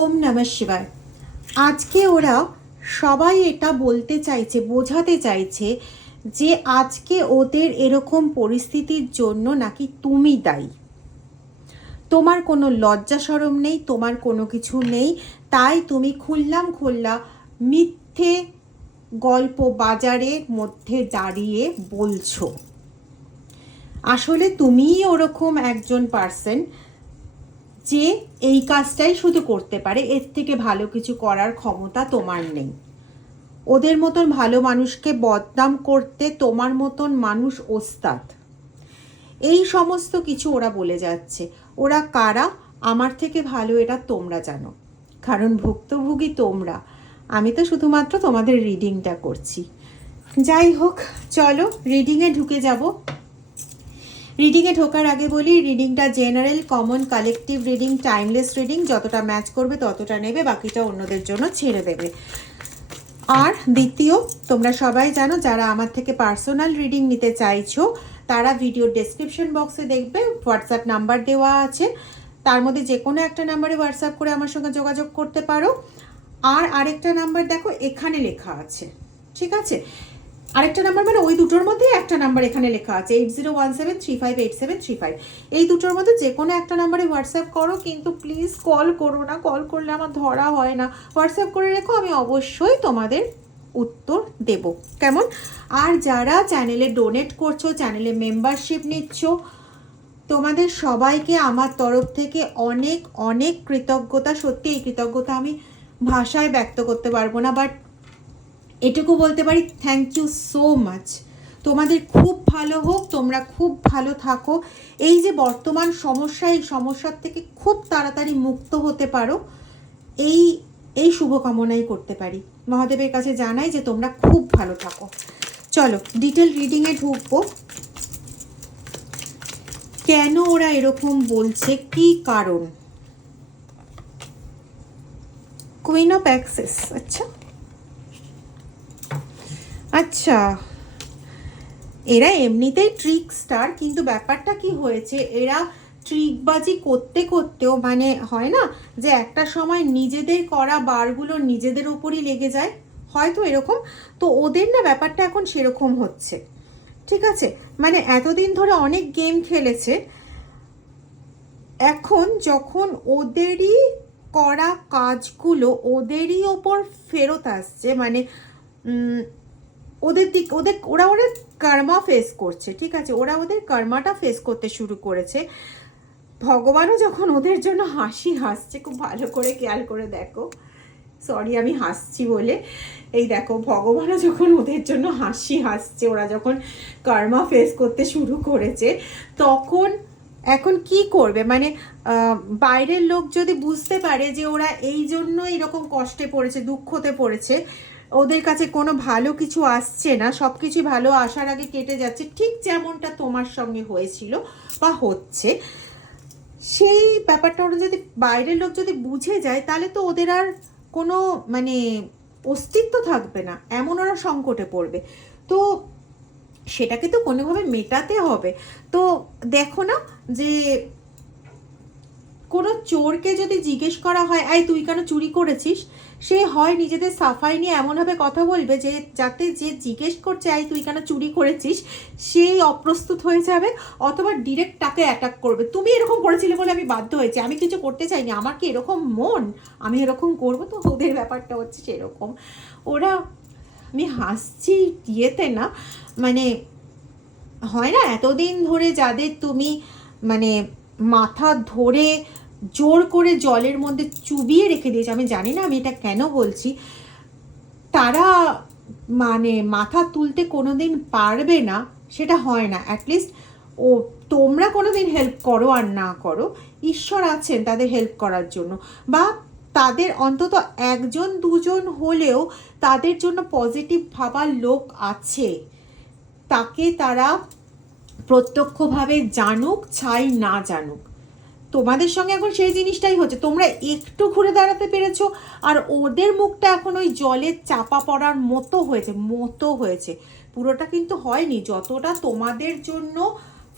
ওম নমঃ শিবায়। আজকে ওরা সবাই এটা বলতে চাইছে, বোঝাতে চাইছে যে আজকে ওদের এরকম পরিস্থিতির জন্য নাকি তুমি দায়ী। তোমার কোনো লজ্জা শরম নেই, তোমার কোনো কিছু নেই, তাই তুমি খোল্লা মিথ্যে গল্প বাজারের মধ্যে দাঁড়িয়ে বলছো। আসলে তুমিই ওরকম একজন পার্সন যে এই কাজটাই শুধু করতে পারে, এর থেকে ভালো কিছু করার ক্ষমতা তোমার নেই। ওদের মতন ভালো মানুষকে বদনাম করতে তোমার মতন মানুষ ওস্তাদ। এই সমস্ত কিছু ওরা বলে যাচ্ছে। ওরা কারা? আমার থেকে ভালো এটা তোমরা জানো, কারণ ভুক্তভোগী তোমরা। আমি তো শুধুমাত্র তোমাদের রিডিংটা করছি। যাই হোক, চলো রিডিংয়ে ঢুকে যাব। রিডিংয়ে ঢোকার আগে বলি, রিডিংটা general, common, collective reading, timeless reading. যতটা ম্যাচ করবে ততটা নেবে, বাকিটা অন্যদের জন্য ছেড়ে দেবে। আর দ্বিতীয়, তোমরা সবাই জানো যারা আমার থেকে পার্সোনাল রিডিং নিতে চাইছো তারা ভিডিওর ডেসক্রিপশন বক্সে দেখবে হোয়াটসঅ্যাপ নাম্বার দেওয়া আছে, তার মধ্যে যে কোনো একটা নাম্বারে হোয়াটসঅ্যাপ করে আমার সঙ্গে যোগাযোগ করতে পারো। আর আরেকটা নাম্বার দেখো এখানে লেখা আছে, ঠিক আছে? আরেকটা নাম্বার মানে ওই দুটোর মধ্যে একটা নাম্বার এখানে লেখা আছে 8017358735। এই দুটোর মধ্যে যে কোনো একটা নাম্বারে হোয়াটসঅ্যাপ করো, কিন্তু প্লিজ কল করো না, কল করলে আমার ধরা হয় না। হোয়াটসঅ্যাপ করে রেখো, আমি অবশ্যই তোমাদের উত্তর দেব, কেমন? আর যারা চ্যানেলে ডোনেট করছো, চ্যানেলে মেম্বারশিপ নিচ্ছ, তোমাদের সবাইকে আমার তরফ থেকে অনেক অনেক কৃতজ্ঞতা। সত্যি এই কৃতজ্ঞতা আমি ভাষায় ব্যক্ত করতে পারবো না, বাট এটুকু বলতে পারি থ্যাংক ইউ সো মাচ। তোমাদের খুব ভালো হোক, তোমরা খুব ভালো থাকো। এই যে বর্তমান সমস্যা, এই সমস্যার থেকে খুব তাড়াতাড়ি মুক্ত হতে পারো, এই শুভকামনাই করতে পারি। মহাদেবের কাছে জানাই যে তোমরা খুব ভালো থাকো। চলো ডিটেল রিডিংয়ে ঢুকবো। কেন ওরা এরকম বলছে, কি কারণ? Queen of access. আচ্ছা, এরা এমনিতেই ট্রিক স্টার, কিন্তু ব্যাপারটা কি হয়েছে, এরা ট্রিকবাজি করতে করতেও মানে হয় না যে একটা সময় নিজেদের করা বারগুলো নিজেদের ওপরই লেগে যায়, হয়তো এরকম। তো ওদের না ব্যাপারটা এখন সেরকম হচ্ছে, ঠিক আছে? মানে এতদিন ধরে অনেক গেম খেলেছে, এখন যখন ওদেরই করা কাজগুলো ওদেরই ওপর ফেরত আসছে, মানে ওরা কর্মা ফেস করছে, ঠিক আছে? ওরা ওদের কর্মাটা ফেস করতে শুরু করেছে। ভগবানও যখন ওদের জন্য হাসি হাসছে, খুব ভালো করে খেয়াল করে দেখো, সরি আমি হাসছি বলে, এই দেখো ভগবানও যখন ওদের জন্য হাসি হাসছে, ওরা যখন কর্মা ফেস করতে শুরু করেছে, তখন এখন কি করবে? মানে বাইরের লোক যদি বুঝতে পারে যে ওরা এই জন্য এরকম কষ্টে পড়েছে, দুঃখতে পড়েছে, ওদের কাছে কোনো ভালো কিছু আসছে না, সব কিছু ভালো আসার আগে কেটে যাচ্ছে, ঠিক যেমনটা তোমার সঙ্গে হয়েছিল বা হচ্ছে, সেই ব্যাপারটা ওরা যদি বাইরের লোক যদি বুঝে যায়, তাহলে তো ওদের আর কোনো মানে অস্তিত্ব থাকবে না, এমন ওরা সংকটে পড়বে। তো সেটাকে তো কোনোভাবে মেটাতে হবে। তো দেখো না যে কোনো চোরকে যদি জিজ্ঞেস করা হয় আই তুই কেন চুরি করেছিস, সে হয় নিজেদের সাফাই নিয়ে এমনভাবে কথা বলবে যে যাতে যে জিজ্ঞেস করছে আই তুই কেন চুরি করেছিস সেই অপ্রস্তুত হয়ে যাবে, অথবা ডিরেক্ট তাকে অ্যাটাক করবে, তুমি এরকম করেছিলে বলে আমি বাধ্য হয়েছি, আমি কিছু করতে চাইনি, আমার কি এরকম মন, আমি এরকম করবো? তো ওদের ব্যাপারটা হচ্ছে সেরকম। ওরা, আমি হাসছি ইয়েতে না, মানে হয় না এতদিন ধরে যাদের তুমি মানে মাথা ধরে জোর করে জলের মধ্যে চুবিয়ে রেখে দিয়েছে, আমি জানি না আমি এটা কেন বলছি, তারা মানে মাথা তুলতে কোনোদিন পারবে না, সেটা হয় না। অ্যাটলিস্ট তোমরা কোনোদিন হেল্প করো আর না করো, ঈশ্বর আছেন তাদের হেল্প করার জন্য, বা তাদের অন্তত একজন দুজন হলেও তাদের জন্য পজিটিভ ভাবার লোক আছে, তাকে তারা প্রত্যক্ষভাবে জানুক চাই না জানুক। তোমাদের সঙ্গে এখন সেই জিনিসটাই হচ্ছে, তোমরা একটু ঘুরে দাঁড়াতে পেরেছো, আর ওদের মুখটা এখন ওই জলের চাপা পড়ার মতো হয়েছে, পুরোটা কিন্তু হয়নি। যতটা তোমাদের জন্য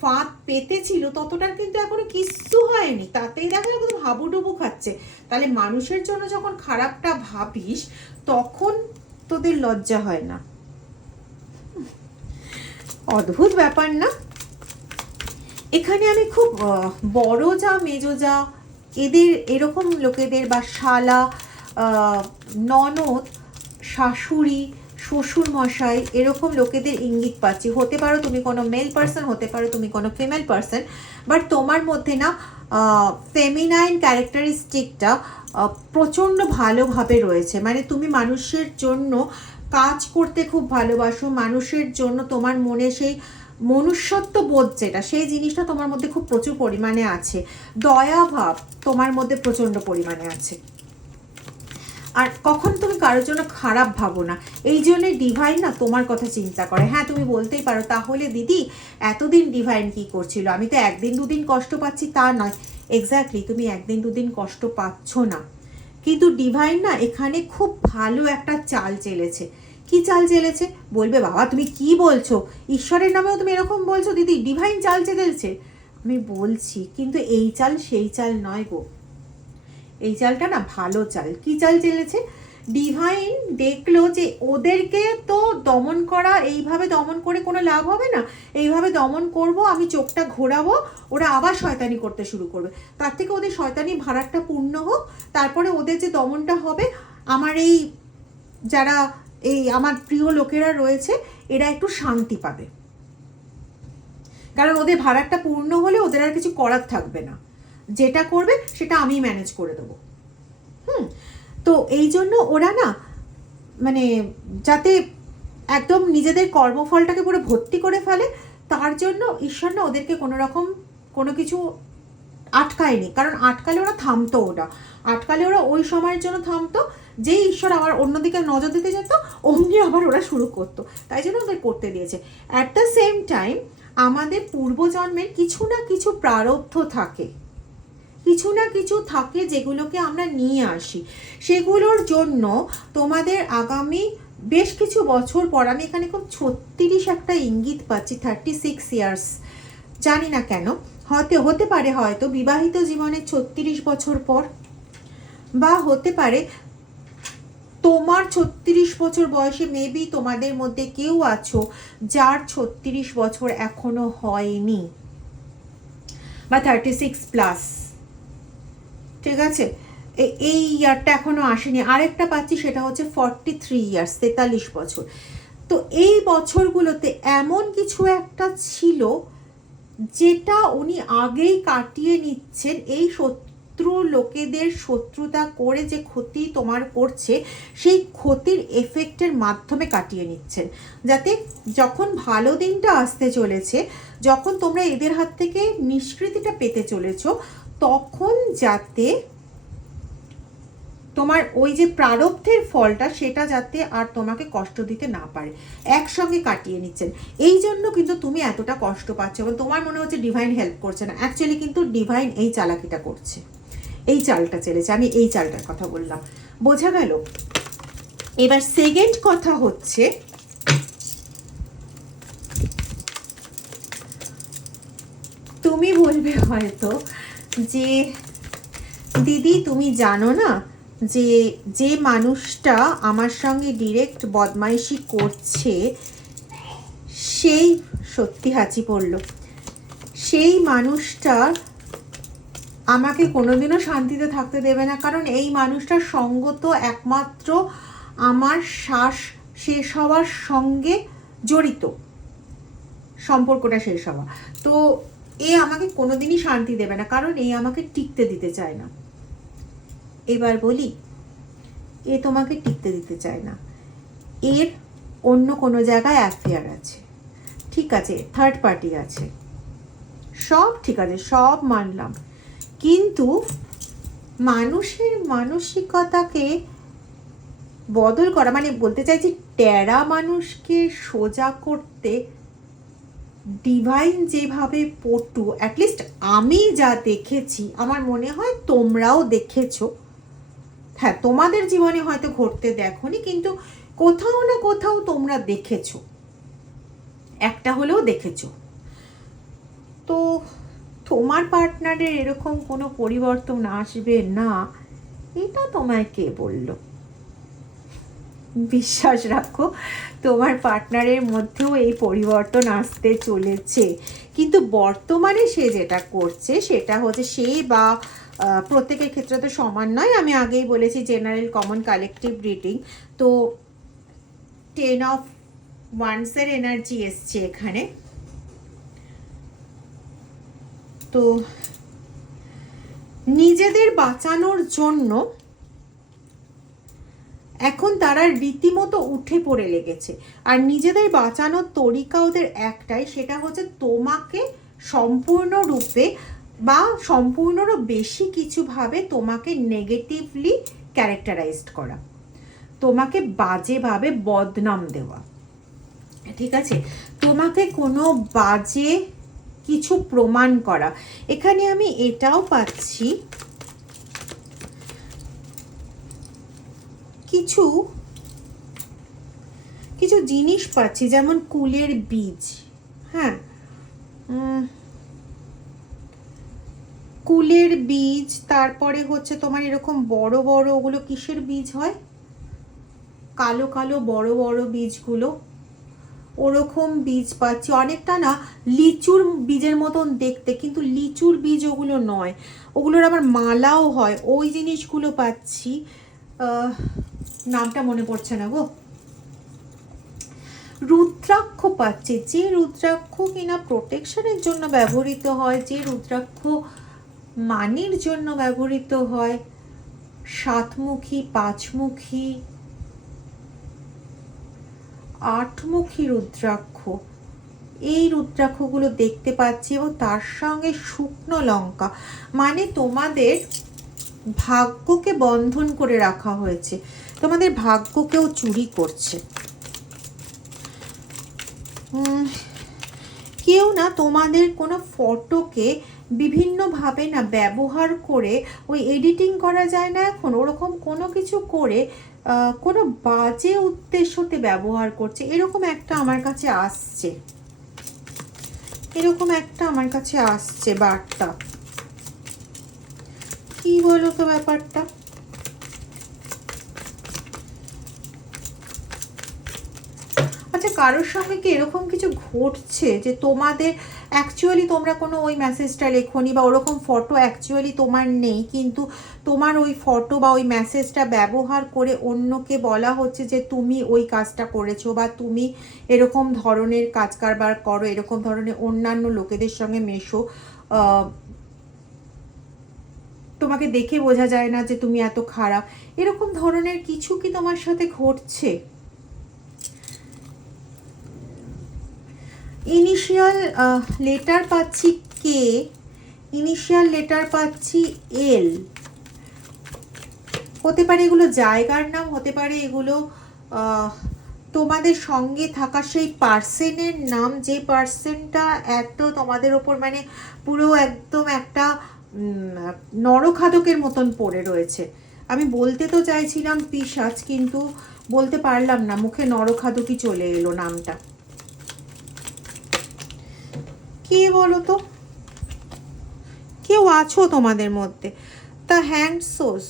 ফাঁদ পেতেছিল ততটার কিন্তু এখনো কিচ্ছু হয়নি, তাতেই দেখো একদম হাবুডুবু খাচ্ছে। তাহলে মানুষের জন্য যখন খারাপটা ভাবিস তখন তোদের লজ্জা হয় না? অদ্ভুত ব্যাপার না? এখানে আমি খুব বড় যা মেজো যা এদের এরকম লোকেদের বা শালা, ননদ, শাশুড়ি, শ্বশুর মশাই এরকম লোকেদের ইঙ্গিত পাচ্ছি। হতে পারো তুমি কোনো মেল পার্সন, হতে পারো তুমি কোনো ফিমেল পার্সন, বাট তোমার মধ্যে না ফেমিনাইন ক্যারেক্টারিস্টিকটা প্রচণ্ড ভালোভাবে রয়েছে। মানে তুমি মানুষের জন্য কাজ করতে খুব ভালোবাসো, মানুষের জন্য তোমার মনে সেই মনুষ্যত্ব বোধ যেটা, সেই জিনিসটা তোমার মধ্যে খুব প্রচুর পরিমাণে আছে। দয়া ভাব তোমার মধ্যে প্রচণ্ড পরিমাণে আছে। আর কখন তুমি কারোর জন্য খারাপ ভাবো না, এই জন্য ডিভাইন না তোমার কথা চিন্তা করে। হ্যাঁ, তুমি বলতেই পারো তাহলে দিদি এতদিন ডিভাইন কি করছিল, আমি তো একদিন দুদিন কষ্ট পাচ্ছি তা নয়। এক্স্যাক্টলি, তুমি একদিন দুদিন কষ্ট পাচ্ছ না, কিন্তু ডিভাইন না এখানে খুব ভালো একটা চাল চেলেছে। কি চাল চেলেছে বলবে? বাবা তুমি কি বলছো, ঈশ্বরের নামেও তুমি এরকম বলছো দিদি, ডিভাইন চাল চেলেছে। আমি বলছি, কিন্তু এই চাল সেই চাল নয় গো, এই চালটা না ভালো চাল। কি চাল চেলেছে? ডিভাইন দেখলো যে ওদেরকে তো দমন করা, এইভাবে দমন করে কোনো লাভ হবে না, এইভাবে দমন করব, আমি চোখটা ঘোরাবো, ওরা আবার শয়তানি করতে শুরু করবে। তার থেকে ওদের শয়তানি ভাড়াটা পূর্ণ হোক, তারপরে ওদের যে দমনটা হবে, আমার এই যারা এই আমার প্রিয় লোকেরা রয়েছে এরা একটু শান্তি পাবে, কারণ ওদের ভাড়াটা পূর্ণ হলে ওদের আর কিছু করার থাকবে না, যেটা করবে সেটা আমি ম্যানেজ করে দেবো। তো এই জন্য ওরা না মানে যাতে একদম নিজেদের কর্মফলটাকে পুরো ভর্তি করে ফেলে, তার জন্য ঈশ্বর না ওদেরকে কোনো রকম কোনো কিছু আটকায়নি। কারণ আটকালে ওরা থামতো, আটকালে ওরা ওই সময়ের জন্য থামতো, যেই ঈশ্বর আবার অন্যদিকে নজর দিতে যেত অমনি আবার ওরা শুরু করতো, তাই জন্য ওদের করতে দিয়েছে। অ্যাট দ্য সেম টাইম আমাদের পূর্বজন্মের কিছু না কিছু প্রারব্ধ থাকে, কিছু না কিছু থাকে যেগুলোকে আমরা নিয়ে আসি, সেগুলোর জন্য তোমাদের আগামী বেশ কিছু বছর পর, আমি এখানে খুব 36 একটা ইঙ্গিত পাচ্ছি, 36 ইয়ার্স, জানি না কেন, হতে পারে হয়তো বিবাহিত জীবনে 36 বছর পর, বা হতে পারে তোমার 36 বছর বয়সে মেবি তোমাদের মধ্যে কেউ আছো যার 36 বছর এখনো হয়নি, বা 36 প্লাস, ঠিক আছে, এই ইয়ারটা এখনো আসেনি। আরেকটা পাচ্ছি সেটা হচ্ছে 43 ইয়ার্স, 43 বছর। তো এই বছরগুলোতে এমন কিছু একটা ছিল যেটা উনি আগেই কাটিয়ে নিচ্ছেন, এই শত্রু লোকেদের শত্রুতা করে যে ক্ষতি তোমার করছে সেই ক্ষতির এফেক্টের মাধ্যমে কাটিয়ে নিচ্ছেন, যাতে যখন ভালো দিনটা আসতে চলেছে, যখন তোমরা এদের হাত থেকে নিষ্কৃতিটা পেতে চলেছ, তখন যাতে তোমার ওই যে প্রারব্ধের ফলটা সেটা যাতে আর তোমাকে কষ্ট দিতে না পারে, একসঙ্গে কাটিয়ে নিচ্ছেন। এই জন্য কিন্তু তুমি এতটা কষ্ট পাচ্ছ এবং তোমার মনে হচ্ছে ডিভাইন হেল্প করছে না, অ্যাকচুয়ালি কিন্তু ডিভাইন এই চালাকিটা করছে, এই চালটা চেলেছে। আমি এই চালটার কথা বললাম, বোঝা গেল? এবার সেকেন্ড কথা হচ্ছে, তুমি বলবে হয়তো যে দিদি তুমি জানো না যে যে মানুষটা আমার সঙ্গে ডিরেক্ট বদমাইশি করছে সেই, সত্যি হাঁচি পড়ল, সেই মানুষটা আমাকে কোনোদিনও শান্তিতে থাকতে দেবে না, কারণ এই মানুষটার সঙ্গ তো একমাত্র আমার শ্বাস শেষ হওয়ার সঙ্গে জড়িত, সম্পর্কটা শেষ হওয়া। তো এ আমাকে কোনোদিনই শান্তি দেবে না, কারণ এই আমাকে টিকতে দিতে চায় না। এবার বলি, এ তোমাকে টিকতে দিতে চায় না, এর অন্য কোনো জায়গায় অ্যাফেয়ার আছে, ঠিক আছে, থার্ড পার্টি আছে, সব ঠিক আছে, সব মানলাম, কিন্তু মানুষের মানসিকতাকে বদল করা, মানে বলতে চাইছি টেরা মানুষকে সোজা করতে ডিভাইন যেভাবে পটু, অ্যাটলিস্ট আমি যা দেখেছি, আমার মনে হয় তোমরাও দেখেছো, হ্যাঁ তোমাদের জীবনে হয়তো ঘটতে দেখোনি, কিন্তু কোথাও না কোথাও তোমরা দেখেছো, একটা হলেও দেখেছো। তো তোমার পার্টনারের এরকম কোনো পরিবর্তন আসবে না, এটা তোমায় কে বললো? বিশ্বাস রাখো, তোমার পার্টনারের মধ্যেও এই পরিবর্তন আসতে চলেছে। কিন্তু বর্তমানে সে যেটা করছে সেটা হচ্ছে, সে বা প্রত্যেকের ক্ষেত্রে তো সমান নয়, আমি আগেই বলেছি জেনারেল কমন কালেকটিভ রিডিং। তো 10 অফ ওয়ান্সের এনার্জি এসছে এখানে। তো নিজেদের বাঁচানোর জন্য এখন তারা রীতিমতো উঠে পড়ে লেগেছে। আর নিজেদের বাঁচানোর তরিকা ওদের একটাই, সেটা হচ্ছে তোমাকে সম্পূর্ণরূপে বা সম্পূর্ণরও বেশি কিছুভাবে তোমাকে নেগেটিভলি ক্যারেক্টারাইজড করা, তোমাকে বাজেভাবে বদনাম দেওয়া, ঠিক আছে, তোমাকে কোনো বাজে কিছু প্রমাণ করা। এখানে আমি এটাও পাচ্ছি, কিছু কিছু জিনিস পাচ্ছি, যেমন কুলের বীজ। হ্যাঁ, কুলের বীজ, তারপরে হচ্ছে তোমার এরকম বড় বড়, ওগুলো কিসের বীজ হয়, কালো কালো বড় বড় বীজগুলো, ওরকম বীজ পাচ্ছি। অনেকটা না লিচুর বীজের মতন দেখতে, কিন্তু লিচুর বীজ ওগুলো নয়, ওগুলোর আবার মালাও হয়, ওই জিনিসগুলো পাচ্ছি। নামটা মনে পড়ছে না গো। রুদ্রাক্ষ পাচ্ছি, যে রুদ্রাক্ষ কিনা প্রোটেকশনের জন্য ব্যবহৃত হয়, যে রুদ্রাক্ষ মানির জন্য ব্যবহৃত হয়, সাতমুখী, পাঁচমুখী, আটমুখী রুদ্রাক্ষ, এই রুদ্রাক্ষগুলো দেখতে পাচ্ছি। এবং তার সঙ্গে শুকনো লঙ্কা, মানে তোমাদের ভাগ্যকে বন্ধন করে রাখা হয়েছে, তোমাদের ভাগ্যকেও চুরি করছে কেউ না। তোমাদের কোনো ফটোকে বিভিন্নভাবে না ব্যবহার করে, ওই এডিটিং করা যায় না এখন, ওরকম কোনো কিছু করে কোনো বাজে উদ্দেশ্যতে ব্যবহার করছে, এরকম একটা আমার কাছে আসছে, এরকম একটা আমার কাছে আসছে বার্তা। কি বলো তো ব্যাপারটা? আচ্ছা, কারোর সঙ্গে কি এরকম কিছু ঘটছে যে তোমাদের অ্যাকচুয়ালি তোমরা কোনো ওই মেসেজটা লেখোনি, বা ওরকম ফটো অ্যাকচুয়ালি তোমার নেই, কিন্তু তোমার ওই ফটো বা ওই মেসেজটা ব্যবহার করে অন্যকে বলা হচ্ছে যে তুমি ওই কাজটা করেছো, বা তুমি এরকম ধরনের কাজ কারবার করো, এরকম ধরনের অন্যান্য লোকেদের সঙ্গে মেশো, তোমাকে দেখে বোঝা যায় না যে তুমি এত খারাপ, এরকম ধরনের কিছু কি তোমার সাথে ঘটছে? ইনিশিয়াল লেটার পাচ্ছি কে, ইনিশিয়াল লেটার পাচ্ছি এল। হতে পারে এগুলো জায়গার নাম, হতে পারে এগুলো তোমাদের সঙ্গে থাকা সেই পার্সনের নাম, যে পার্সনটা এত তোমাদের ওপর মানে পুরো একদম একটা নরখাদকের মতন পড়ে রয়েছে। আমি বলতে তো চাইছিলাম পিশাচ, কিন্তু বলতে পারলাম না, মুখে নরখাদকই চলে এলো নামটা। কে বলো তো? কেউ আছো তোমাদের মধ্যে? দ্য হ্যান্ড সোর্স,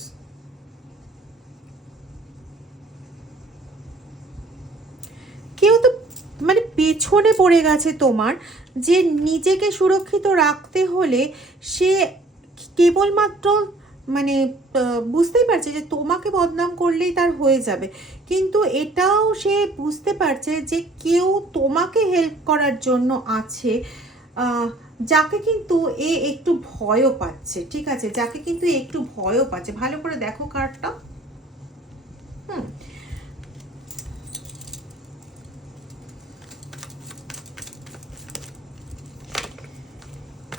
কেউ তো মানে পেছনে পড়ে গেছে তোমার, যে নিজেকে সুরক্ষিত রাখতে হলে সে কেবলমাত্র মানে বুঝতেই পারছে যে তোমাকে বদনাম করলেই তার হয়ে যাবে, কিন্তু এটাও সে বুঝতে পারছে যে কেউ তোমাকে হেল্প করার জন্য আছে, যাকে কিন্তু এ একটু ভয়ও পাচ্ছে, ঠিক আছে, যাকে কিন্তু একটু ভয়ও পাচ্ছে। ভালো করে দেখো কার্ডটা।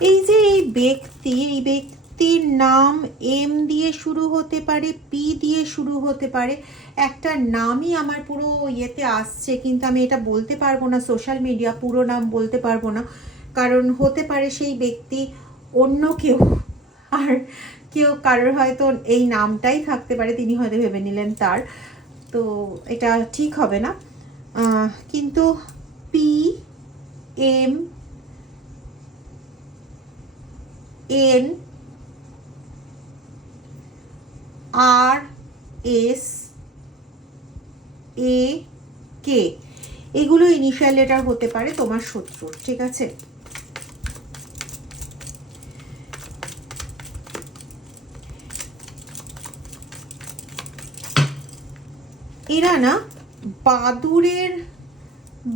এই যে এই ব্যক্তির নাম এম দিয়ে শুরু হতে পারে, পি দিয়ে শুরু হতে পারে, একটা নামই আমার পুরো ইয়েতে আসছে, কিন্তু আমি এটা বলতে পারবো না, সোশ্যাল মিডিয়া পুরো নাম বলতে পারবো না, কারণ হতে পারে সেই ব্যক্তি অন্য কেউ, আর কেউ কারোর হয়তো এই নামটাই থাকতে পারে, তিনি হয়তো ভেবে নিলেন তার, তো এটা ঠিক হবে না। কিন্তু P M N R S A কে, এগুলো ইনিশিয়াল লেটার হতে পারে তোমার শত্রুর, ঠিক আছে? এরা না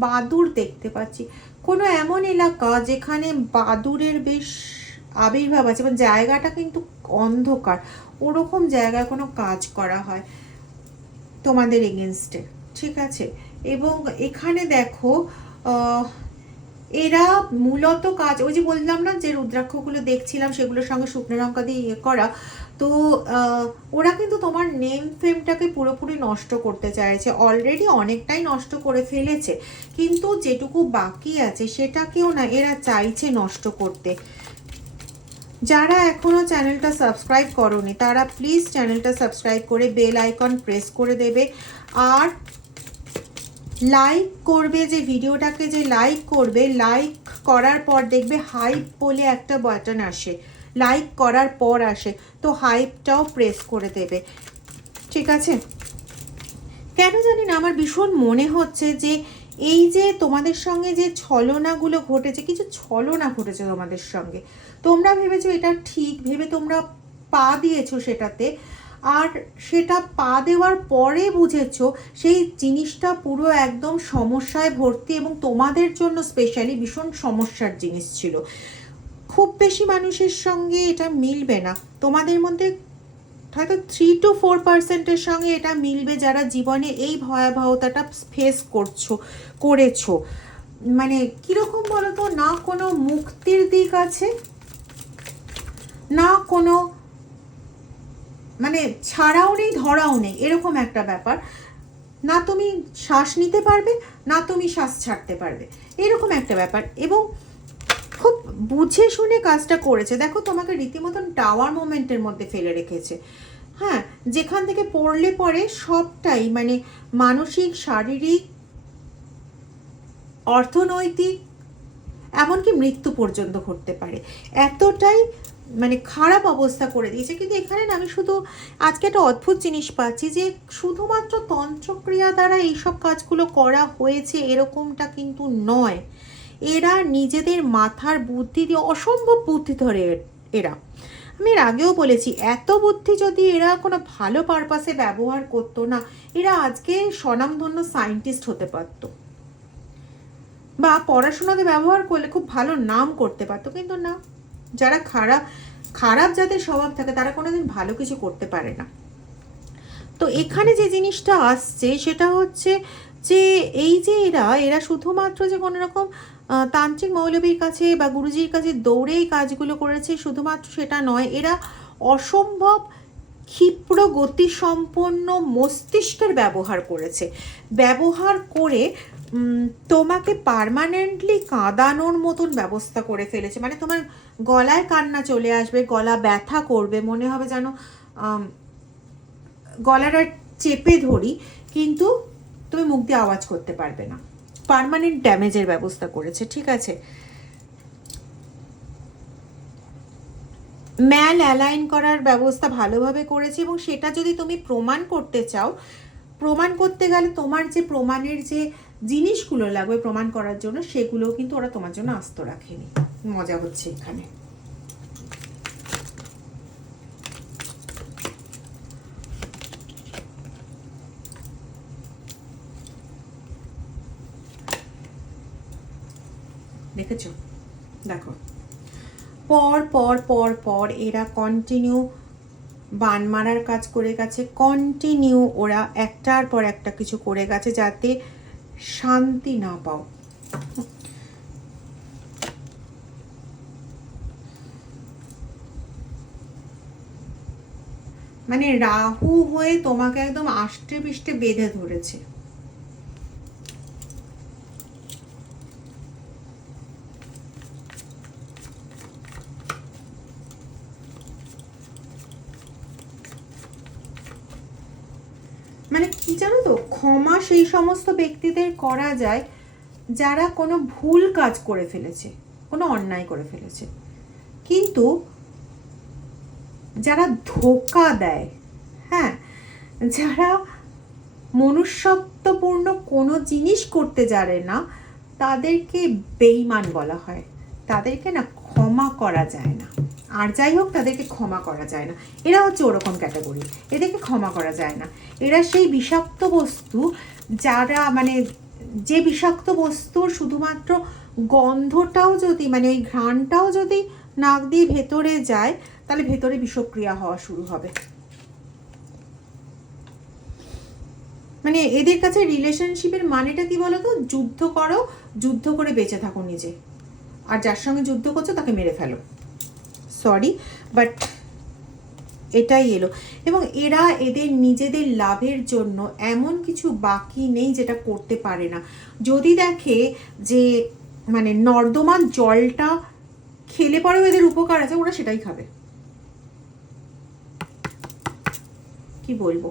বাদুর দেখতে পাচ্ছি, কোনো এমন এলাকা যেখানে বাদুরের বেশ আবির্ভাব আছে, এবং জায়গাটা কিন্তু অন্ধকার, ওরকম জায়গায় কোনো কাজ করা হয় তোমাদের এগেনস্টে, ঠিক আছে? এবং এখানে দেখো এরা মূলত কাজ, ওই যে বললাম না যে রুদ্রাক্ষগুলো দেখছিলাম সেগুলোর সঙ্গে শুকনো লঙ্কা দিয়ে ইয়ে করা, তো ওরা কিন্তু তোমার নেম ফেমটাকে পুরোপুরি নষ্ট করতে চাইছে, অলরেডি অনেকটাই নষ্ট করে ফেলেছে, কিন্তু যেটুকু বাকি আছে সেটাকেও না এরা চাইছে নষ্ট করতে। যারা এখনো চ্যানেলটা সাবস্ক্রাইব করোনি তারা প্লিজ চ্যানেলটা সাবস্ক্রাইব করে বেল আইকন প্রেস করে দেবে, আর লাইক করবে, যে ভিডিওটাকে যে লাইক করবে, লাইক করার পর দেখবে হাইপ বলে একটা বাটন আসে, লাইক করার পর আসে, তো হাইপটাও প্রেস করে দেবে, ঠিক আছে? কেন জানি না আমার ভীষণ মনে হচ্ছে যে এই যে তোমাদের সঙ্গে যে ছলনাগুলো ঘটেছে, কিছু ছলনা ঘটেছে তোমাদের সঙ্গে, তোমরা ভেবেছো এটা ঠিক ভেবে তোমরা পা দিয়েছো সেটাতে, আর সেটা পা দেওয়ার পরে বুঝেছো সেই জিনিসটা পুরো একদম সমস্যায় ভর্তি, এবং তোমাদের জন্য স্পেশালি ভীষণ সমস্যার জিনিস ছিল। খুব বেশি মানুষের সঙ্গে এটা মিলবে না, তোমাদের মধ্যে হয়তো 3 to 4% সঙ্গে এটা মিলবে যারা জীবনে এই ভয়াবহতাটা ফেস করেছো। মানে কিরকম বলো তো, না কোনো মুক্তির দিক আছে, না কোনো মানে ছাড়াও নেই ধরাও নেই, এরকম একটা ব্যাপার, না তুমি শ্বাস নিতে পারবে না তুমি শ্বাস ছাড়তে পারবে, এরকম একটা ব্যাপার, এবং খুব বুঝে শুনে কাজটা করেছে। দেখো তোমাকে রীতিমতন টাওয়ার মোমেন্টের মধ্যে ফেলে রেখেছে, হ্যাঁ, যেখান থেকে পড়লে পরে সবটাই মানে মানসিক, শারীরিক, অর্থনৈতিক, এমনকি মৃত্যু পর্যন্ত ঘটতে পারে, এতটাই মানে খারাপ অবস্থা করে দিয়েছে। কিন্তু এখানে না আমি শুধু আজকে একটা অদ্ভুত জিনিস পাচ্ছি যে শুধুমাত্র তন্ত্রক্রিয়া দ্বারা এইসব কাজগুলো করা হয়েছে এরকমটা কিন্তু নয়, এরা নিজেদের মাথার বুদ্ধি দিয়ে অসম্ভব বুদ্ধি ধরে এরা, আমি এর আগেও বলেছি এত বুদ্ধি যদি এরা কোনো ভালো পারপাসে ব্যবহার করতো না, এরা আজকে স্বনামধন্য সায়েন্টিস্ট হতে পারতো, বা পড়াশোনাতে ব্যবহার করলে খুব ভালো নাম করতে পারতো, কিন্তু না, যারা খারাপ যাদের স্বভাব থাকে তারা কোনোদিন ভালো কিছু করতে পারে না। তো এখানে যে জিনিসটা আসছে সেটা হচ্ছে যে এই যে এরা শুধুমাত্র যে কোনো রকম তান্ত্রিক মৌলবীর কাছে বা গুরুজির কাছে দৌড়েই কাজগুলো করেছে শুধুমাত্র সেটা নয়, এরা অসম্ভব ক্ষিপ্র গতিসম্পন্ন মস্তিষ্কের ব্যবহার করেছে, ব্যবহার করে তোমাকে পার্মানেন্টলি কাঁদানোর মতন ব্যবস্থা করে ফেলেছে, মানে তোমার গলায় কান্না চলে আসবে, গলা ব্যথা করবে, মনে হবে যেন গলাটা চেপে ধরি, কিন্তু তুমি মুখ দিয়ে আওয়াজ করতে পারবে না, পার্মানেন্ট ড্যামেজের ব্যবস্থা করেছে, ঠিক আছে? ম্যাল অ্যালাইন করার ব্যবস্থা ভালোভাবে করেছে, এবং সেটা যদি তুমি প্রমাণ করতে চাও, প্রমাণ করতে গেলে তোমার যে প্রমাণের যে জিনিসগুলো লাগবে প্রমাণ করার জন্য সেগুলোও কিন্তু ওরা তোমার জন্য আস্ত রাখেনি। মজা হচ্ছে এখানে। দেখেছো? দেখো পর পর পর পর এরা কন্টিনিউ বান মারার কাজ করে গেছে, কন্টিনিউ ওরা একটার পর একটা কিছু করে গেছে যাতে শান্তি না পাও। মানে রাহু হয়ে তোমাকে একদম আষ্টে পৃষ্ঠে বেঁধে ধরেছে। মানে কি জানো তো, ক্ষমা সেই সমস্ত ব্যক্তিদের করা যায় যারা কোনো ভুল কাজ করে ফেলেছে, কোনো অন্যায় করে ফেলেছে, কিন্তু যারা ধোঁকা দেয়, হ্যাঁ, যারা মনুষ্যত্বপূর্ণ কোনো জিনিস করতে জানে না, তাদেরকে বেঈমান বলা হয়। তাদেরকে না ক্ষমা করা যায় না। আর যাই হোক, তাদেরকে ক্ষমা করা যায় না। এরা হচ্ছে ওরকম ক্যাটাগরি, এদেরকে ক্ষমা করা যায় না। এরা সেই বিষাক্ত বস্তু, যারা মানে যে বিষাক্ত বস্তুর শুধুমাত্র গন্ধটাও যদি, মানে ওই ঘ্রাণটাও যদি নাক দিয়ে ভেতরে যায়, তাহলে ভেতরে বিষক্রিয়া হওয়া শুরু হবে। মানে এদের কাছে রিলেশনশিপের মানেটা কি বলো তো? যুদ্ধ করো, যুদ্ধ করে বেঁচে থাকো নিজে, আর যার সঙ্গে যুদ্ধ করছো তাকে মেরে ফেলো। সরি, বাট এটাই এলো। এবং এরা এদের নিজেদের লাভের জন্য এমন কিছু বাকি নেই যেটা করতে পারে না। যদি দেখে যে মানে নর্দমার জলটা খেলে পরেও এদের উপকার আছে, ওরা সেটাই খাবে। কি বলবো।